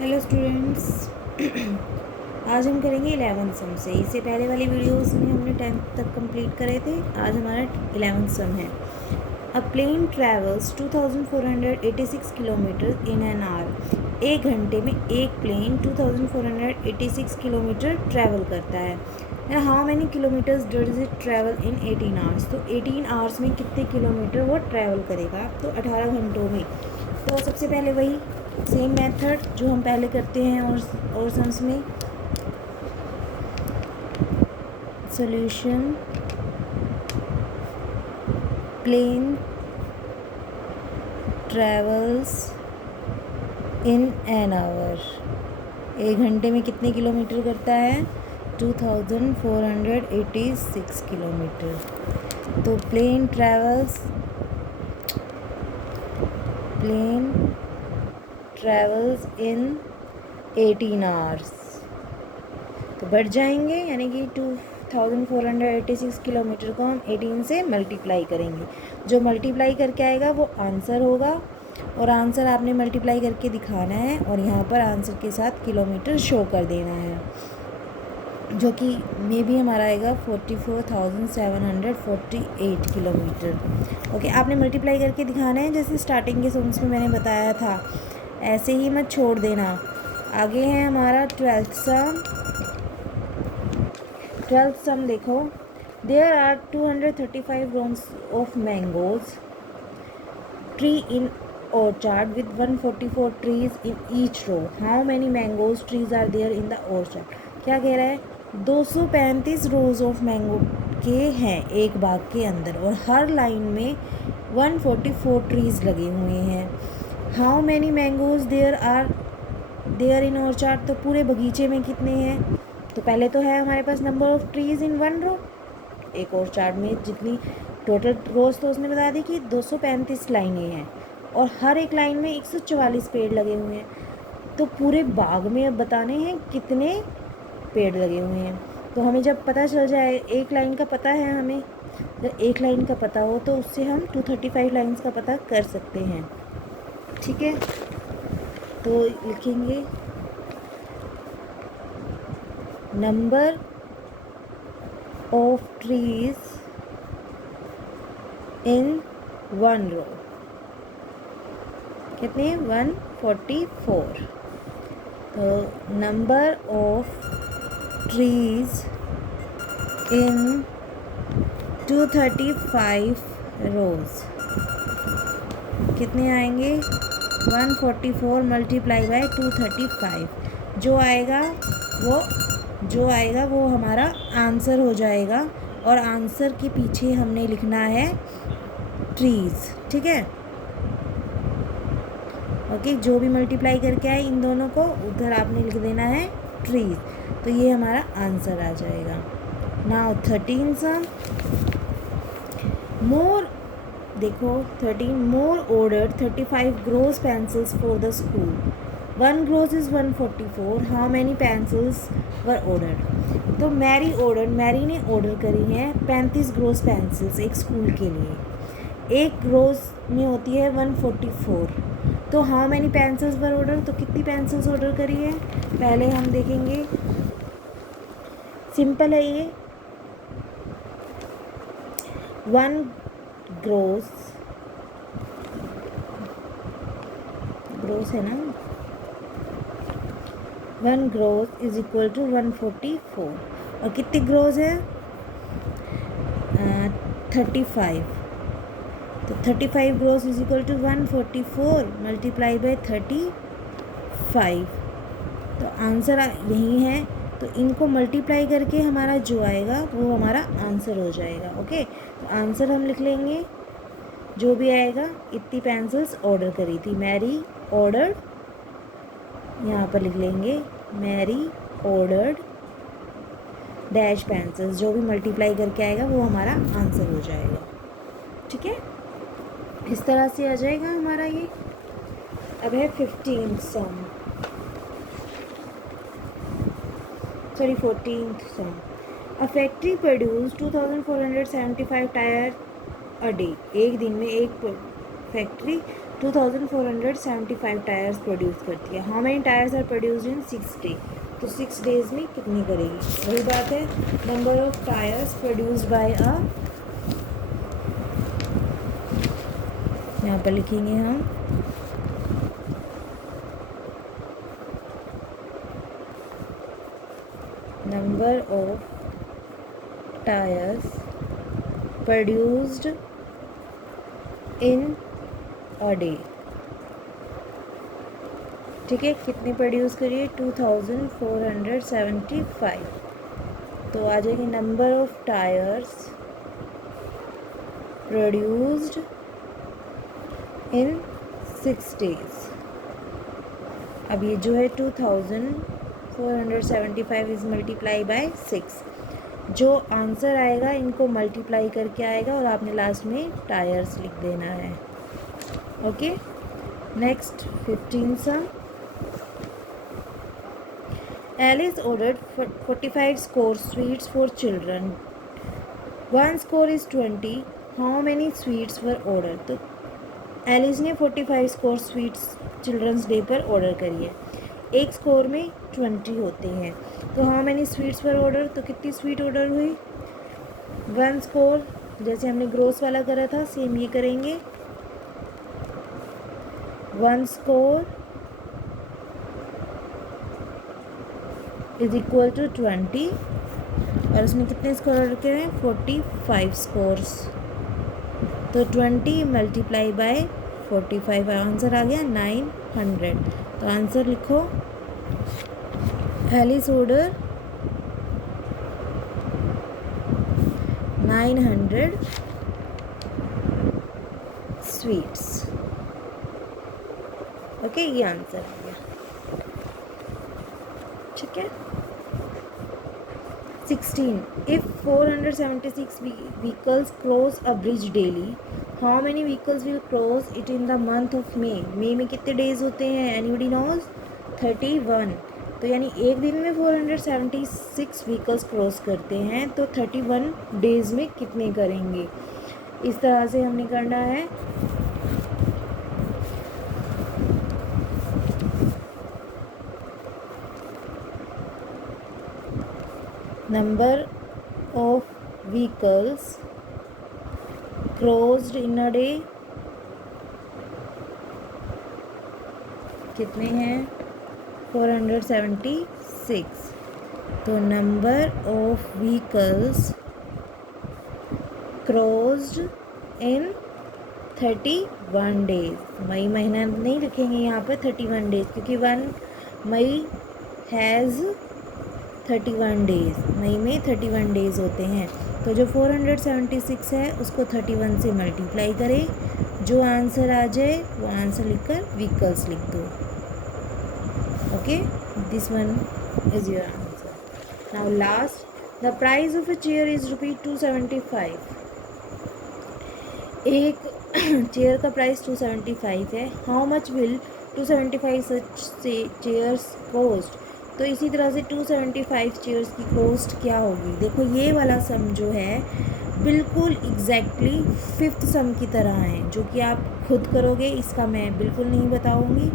Hello students. आज हम करेंगे 11th सम से। इससे पहले वाली वीडियोस में हमने 10th तक कंप्लीट करे थे। आज हमारा 11th सम है। A plane travels 2486 kilometre in an hour. एक घंटे में एक प्लेन 2486 किलोमीटर ट्रैवल करता है। How many kilometres does it travel in 18 hours. तो 18 आवर्स में कितने किलोमीटर वो ट्रैवल करेगा, तो 18 घंटों में। तो सबसे पहले वही सेम मेथड जो हम पहले करते हैं और सम्स में। Solution plane travels in an hour. एक घंटे में कितने किलोमीटर करता है? 2486 किलोमीटर। तो प्लेन ट्रैवल्स इन 18 आवर्स। तो बढ़ जाएंगे, यानी कि 2486 किलोमीटर को हम 18 से मल्टीप्लाई करेंगे। जो मल्टीप्लाई करके आएगा वो आंसर होगा, और आंसर आपने मल्टीप्लाई करके दिखाना है और यहाँ पर आंसर के साथ किलोमीटर शो कर देना है, जो कि मे भी हमारा आएगा 44,748 किलोमीटर। ओके, आपने मल्टीप्लाई करके दिखाना है, जैसे स्टार्टिंग के सॉन्ग्स में मैंने बताया था, ऐसे ही मत छोड़ देना। आगे है हमारा 12th सम। देखो, there are 235 rows of mangoes tree in orchard with 144 trees in each row. How many mangoes trees are there in the orchard? क्या कह रहा है? 235 रोज ऑफ मैंगो के हैं एक बाग के अंदर, और हर लाइन में 144 ट्रीज लगे हुए हैं। How many mangoes there in orchard. तो पूरे बगीचे में कितने हैं? तो पहले तो है हमारे पास number of trees in one row. एक ऑर्चार्ड में जितनी टोटल रोज तो उसने बता दी कि 235 लाइनें हैं, और हर एक लाइन में 144 पेड़ लगे हुए हैं। तो पूरे बाग में अब बताने हैं कितने पेड़ लगे हुए हैं। तो हमें जब पता चल जाए, एक लाइन का पता है हमें, जब एक लाइन का पता हो तो उससे हम 235 लाइन्स का पता कर सकते हैं। ठीक है, तो लिखेंगे number of trees in one row. कितने? 144। तो number of trees in 235 rows कितने आएंगे? 144 मल्टीप्लाई बाय 235। जो आएगा वो हमारा आंसर हो जाएगा, और आंसर के पीछे हमने लिखना है ट्रीज। ठीक है, ओके। जो भी मल्टीप्लाई करके आए इन दोनों को, उधर आपने लिख देना है ट्रीज। तो ये हमारा आंसर आ जाएगा। नाउ 13 सम। मोर, देखो 13 more order 35 gross pencils for the school. One gross is 144। How many pencils were ordered. तो मैरी ने ऑर्डर करी हैं 35 ग्रोस पेंसिल्स एक स्कूल के लिए। एक ग्रोस में होती है 144। तो how many pencils were order, तो कितनी पेंसिल्स ऑर्डर करी है पहले हम देखेंगे। सिंपल है ये। वन ग्रोस है ना, one gross is equal to 144। और कितनी ग्रोस है? 35। तो 35 gross is equal to 144 multiply by 35। तो आंसर यही है। तो इनको मल्टीप्लाई करके हमारा जो आएगा वो हमारा आंसर हो जाएगा। ओके, तो आंसर हम लिख लेंगे जो भी आएगा। इतनी पेंसिल्स ऑर्डर करी थी मैरी ऑर्डर्ड, यहाँ पर लिख लेंगे मैरी ऑर्डर्ड डैश पेंसिल्स। जो भी मल्टीप्लाई करके आएगा वो हमारा आंसर हो जाएगा। ठीक है, इस तरह से आ जाएगा हमारा ये। अब है 14th sum. A factory produce 2475 tyre a day. एक दिन में एक फैक्ट्री 2475 टायर्स प्रोड्यूस करती है। How many tyres are produced in 6 day, तो 6 डेज में कितनी करेगी? वही बात है, number of tyres produced by a, यहाँ पर लिखेंगे हम number of tyres produced in a day. ठीक है, कितने प्रोड्यूस करिए? 2475। तो आ जाएगी number of tyres produced in 6 days. अब ये जो है 2475 इज मल्टीप्लाई बाय 6। जो आंसर आएगा इनको मल्टीप्लाई करके आएगा और आपने लास्ट में टायर्स लिख देना है। Okay, next 15 some. Alice ordered 45 score sweets for children. One score is 20. How many sweets were ordered? तो एलिस ने 45 स्कोर स्वीट्स चिल्ड्रंस डे पर ऑर्डर करी है। एक स्कोर में 20 होते हैं, तो हाउ मेनी स्वीट्स पर ऑर्डर, तो कितनी स्वीट ऑर्डर हुई? 1 स्कोर, जैसे हमने ग्रोस वाला करा था सेम ये करेंगे। 1 स्कोर इज इक्वल टू 20 और उसमें कितने स्कोर ऑर्डर करे हैं? 45 स्कोर्स। तो 20 मल्टीप्लाई बाय 45, आंसर आ गया 900। तो आंसर लिखो, एलिस ऑर्डर 900 स्वीट्स। ओके, ये आंसर आ गया। ठीक है। 16. If 476 vehicles cross a bridge daily, how many vehicles will cross it in the month of May? मई में कितने डेज होते हैं? Anybody knows? 31। तो यानी एक दिन में 476 व्हीकल्स क्रॉस करते हैं, तो 31 डेज में कितने करेंगे? इस तरह से हमने करना है। Number of vehicles crossed in a day कितने हैं? 476। तो number of vehicles crossed in 31 days. मई महीना नहीं लिखेंगे यहाँ पर, 31 डेज, क्योंकि 1 मई हैज़ 31 डेज। मई में 31 डेज होते हैं। तो जो 476 है उसको 31 से मल्टीप्लाई करें, जो आंसर आ जाए वो आंसर लिखकर व्हीकल्स लिख दो। Okay, this one is your answer. Now last, the price of a chair is ₹275। एक चेयर का प्राइस 275 है। How much will 275 such chairs cost? तो इसी तरह से 275 चेयर्स की कॉस्ट क्या होगी? देखो, ये वाला सम जो है बिल्कुल एग्जैक्टली 5th सम की तरह है, जो कि आप खुद करोगे। इसका मैं बिल्कुल नहीं बताऊंगी,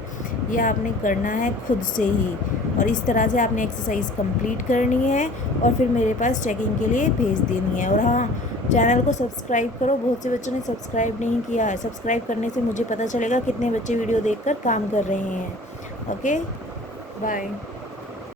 ये आपने करना है खुद से ही। और इस तरह से आपने एक्सरसाइज कंप्लीट करनी है और फिर मेरे पास चेकिंग के लिए भेज देनी है। और हाँ, चैनल को सब्सक्राइब करो। बहुत से बच्चों ने सब्सक्राइब नहीं किया है। सब्सक्राइब करने से मुझे पता चलेगा कितने बच्चे वीडियो देखकर काम कर रहे हैं। Okay, bye.